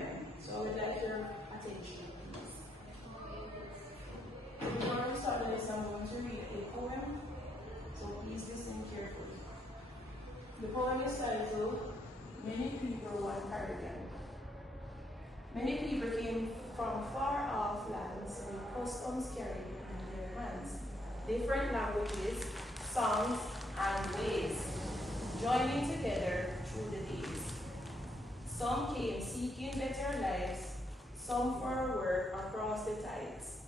Caribbean. So I would like your attention, please. Before we start this, I'm going to read a poem, so please listen carefully. The poem is titled, Many People, One Caribbean. Many people came from far off lands with customs carried in their hands, different languages, songs, and ways, joining together through the days. Some came seeking better lives, some for work across the tides.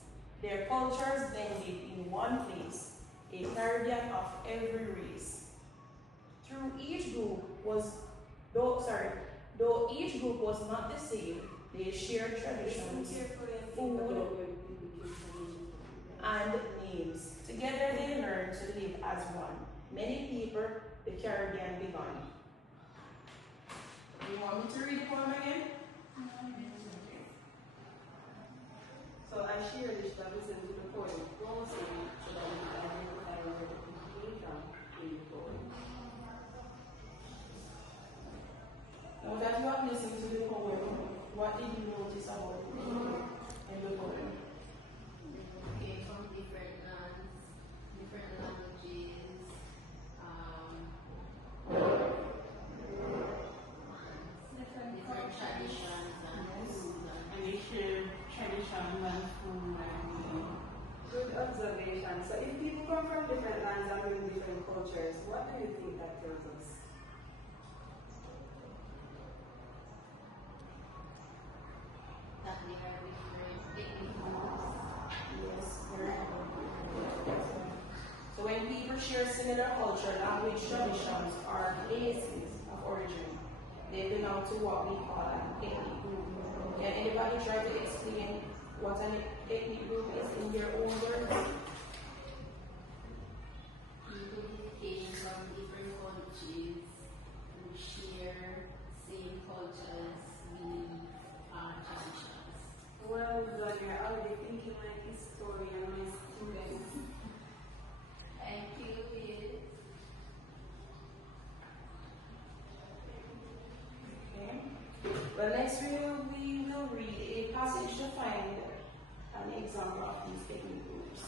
Their cultures blended in one place, a Caribbean of every race. Though each group was not the same, they shared traditions, food, and names. Together they learned to live as one. Many people, the Caribbean began. You want me to read the poem again? Okay. So I share this that listen to the poem closely so that we can identify where the people came from in the poem. Now that you have listened to the poem, what did you notice about the people in the poem? Came from different lands, different languages, different traditions and food. And they share tradition and food and good observation. So if people come from different lands and with different cultures, what do you think that tells us? That they are different ethnic groups. Yes, very good. So when people share similar culture, language, traditions, or places of origin, they belong to what we call an ethnic group. Can anybody try to explain what an ethnic group is in their own words? People who came from different countries who share same cultures, beliefs, traditions. Well done, you're already thinking like historian, my students. Thank you, Liz. Okay. Well, next we will read a passage to find an example of these ethnic groups.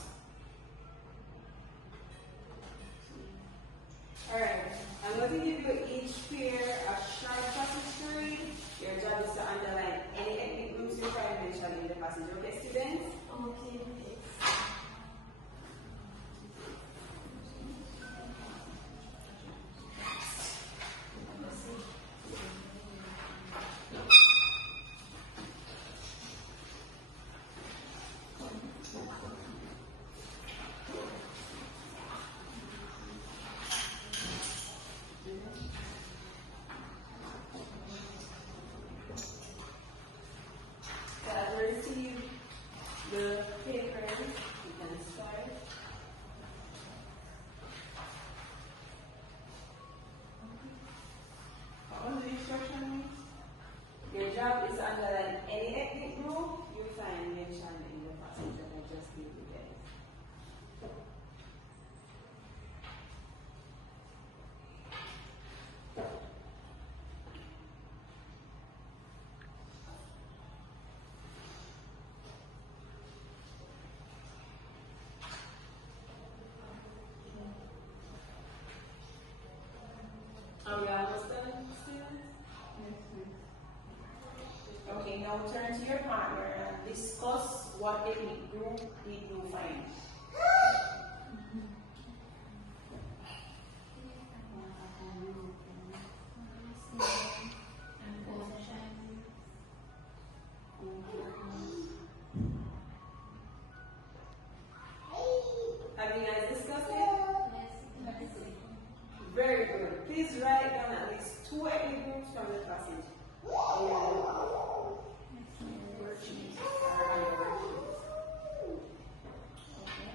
Alright, I'm going to give you each pair a short passage to read. Your job is to underline any ethnic groups you find mentioned in the passage. Okay, students? Okay. The papers, you can start. What was the instruction? Your job is to underline any ethnic group you find mentioned in the passage that I just gave you guys. Are we almost done, students? Okay, now turn to your partner and discuss what ethnic group did you find. Have you guys discussed it? Very good. Please write down at least 2 ethnic groups from the passage. Worksheets. Alright, worksheets. Okay.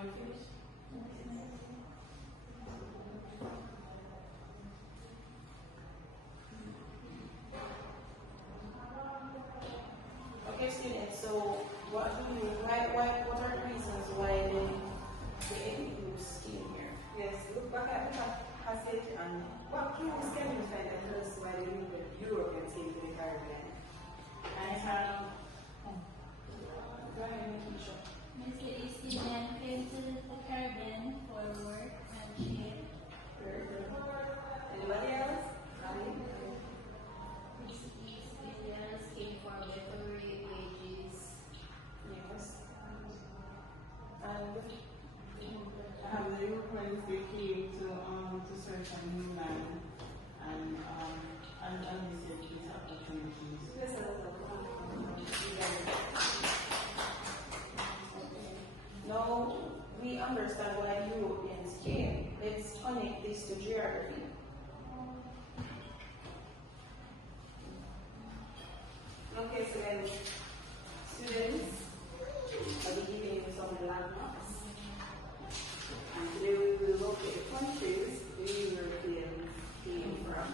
Are you finished? Okay, students, so what are the reasons why the ethnic groups came here? Yes, look back at the passage and what clues can you find that tell us why the Europeans came to the Caribbean? I have, go ahead, Keisha. Mr. Eastman came to the Caribbean for work and trade. Very good. Anybody else? Ali? Mr. Eastman came for better wages. Yes. And The Europeans they came to search a new land and they said these opportunities. There's a lot of now we understand why the Europeans came. Let's connect this to geography. Okay, so then students, I'll be giving you some landmarks. And today we will look at the countries the Europeans came from.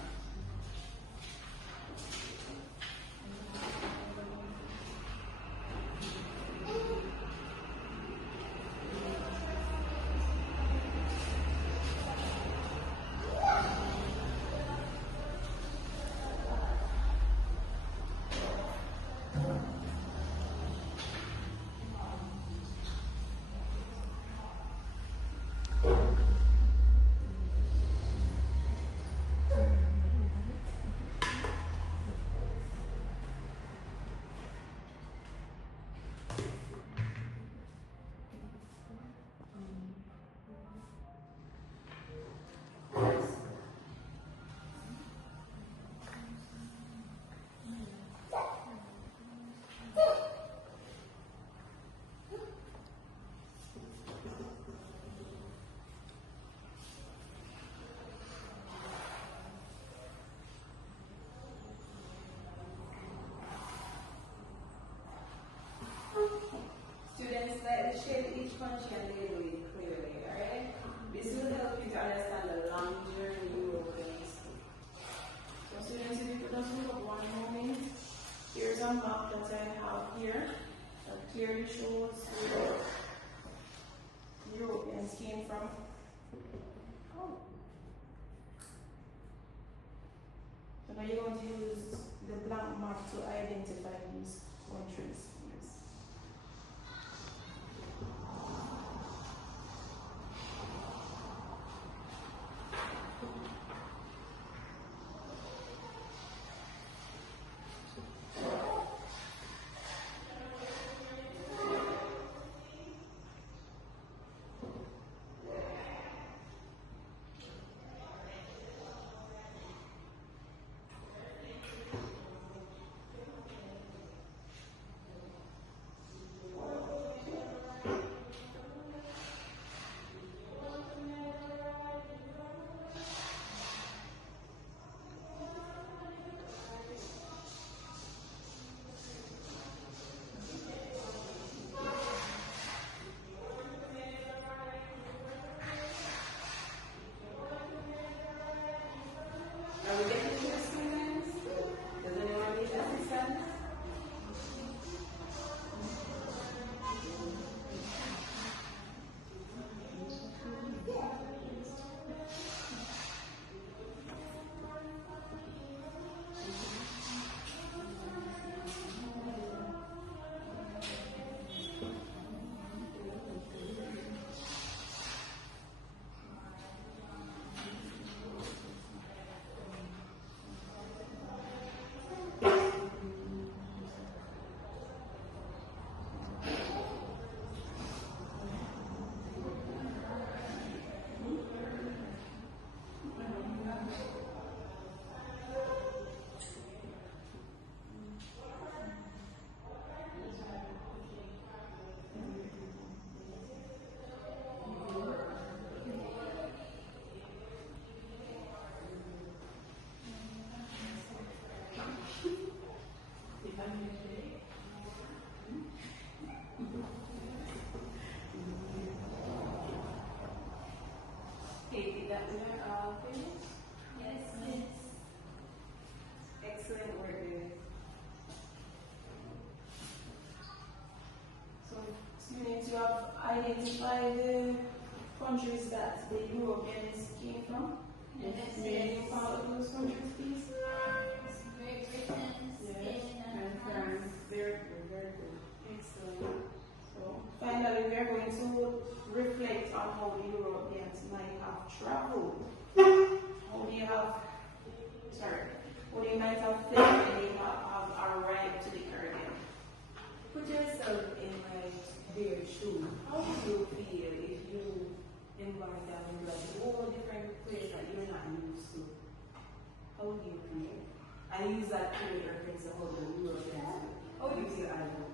Students, let's share each country and label it clearly, alright? This will help you to understand the long journey Europeans took. So students, if you could just look up one moment, here's a map that I have here that clearly shows where Europeans came from. Oh. So now you're going to use the blank map to identify these countries. Yes. identify the countries that the Europeans came from. Yes. May you call out those countries, please? Great Britain, Spain, and France. Very good, very good. Excellent. So finally, we are going to reflect on how the Europeans might have traveled. How they might have felt when they have arrived to the Caribbean. Put yourself in their shoes. How would you feel if you embark on like a whole different place that you're not used to? How would you feel? I use that to reference to how the Europeans. How would you feel, Alva?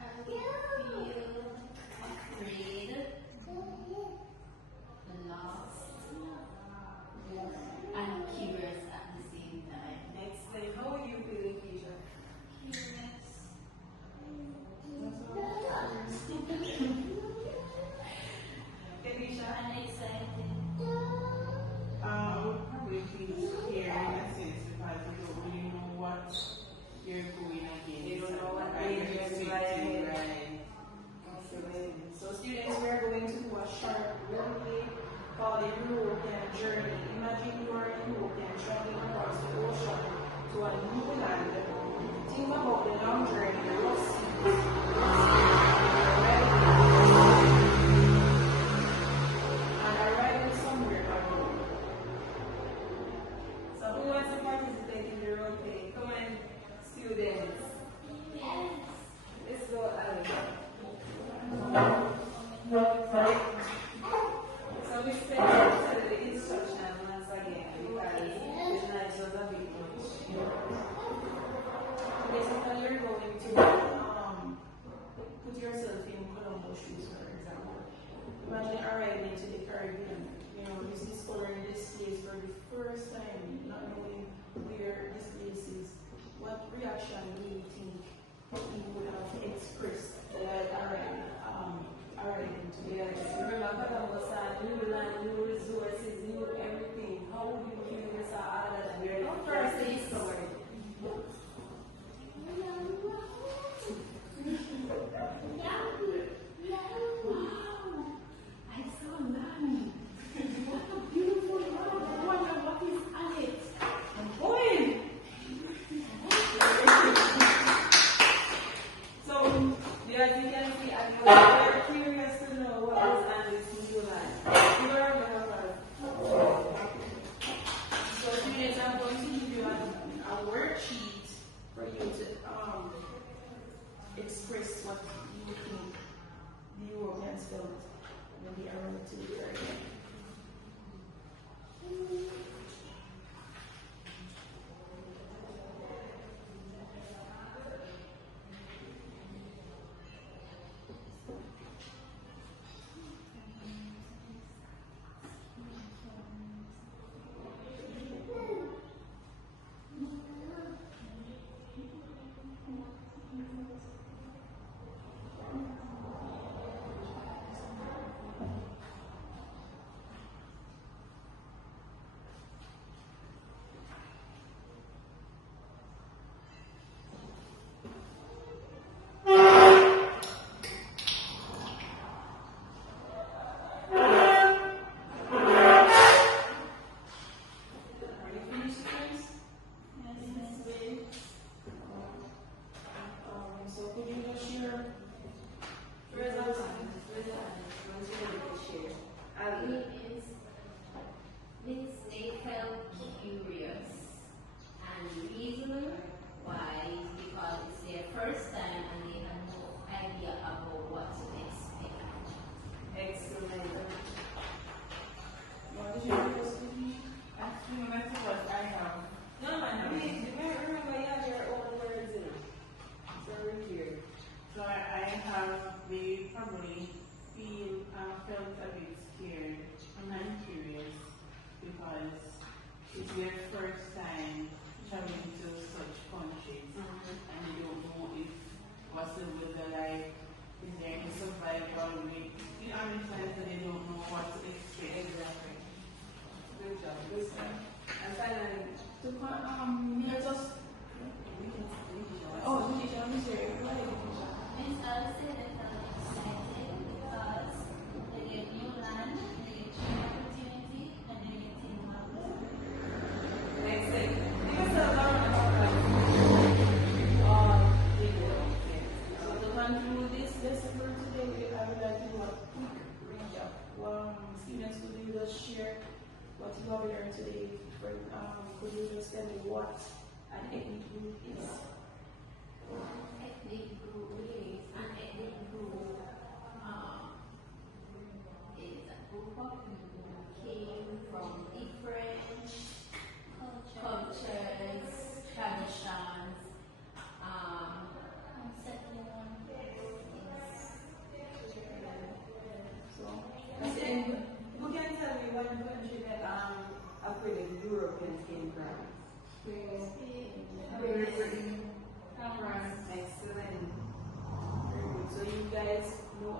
I would feel afraid, lost, and curious at the same time. Explain, how would you feel, Keisha? Curious. Keisha? And excited. Would probably feel scared in a sense because you don't really know what you're going against. You don't know what and you're dangerous expecting, life. right? So students, we are going to do a short roleplay called the European journey. Imagine you are a European traveling across the ocean to a new land. Think about the long journey, the rough seas, and arriving somewhere alone. So who wants to participate in the role play? Come on, students. Yes. Let's go, Alva. So we spent the instruction once again because the night was a bit much. Basically, you're going to put yourself in Colombo's shoes, for example. Imagine arriving to the Caribbean. You know, just discovering this place for the first time, not knowing where this place is. What reaction do you think you would have expressed arriving to the Yes, remember Columbus had new land, new resources, new everything. How would you feel this all that we're first discovered? I saw land. What a beautiful world. I wonder what is on it. Boy! So, as you can see, I'm very curious to know what is on this new land. You remember? So students, I'm going to give you a worksheet for you to express what you think the Europeans felt when they arrived to the Caribbean. Felt a bit scared and I'm curious because students, could you just share what you have learned today? Could you just tell me what an ethnic group is? Ethnic group is an ethnic group is a group of people who came from different cultures, traditions. So, And then, who can tell me what country that after the Europeans came from? Great Britain. Excellent. very good. So you guys know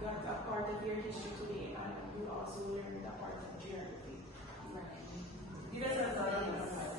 got a part of your history today, and you also learned a part of geography. You guys are talking about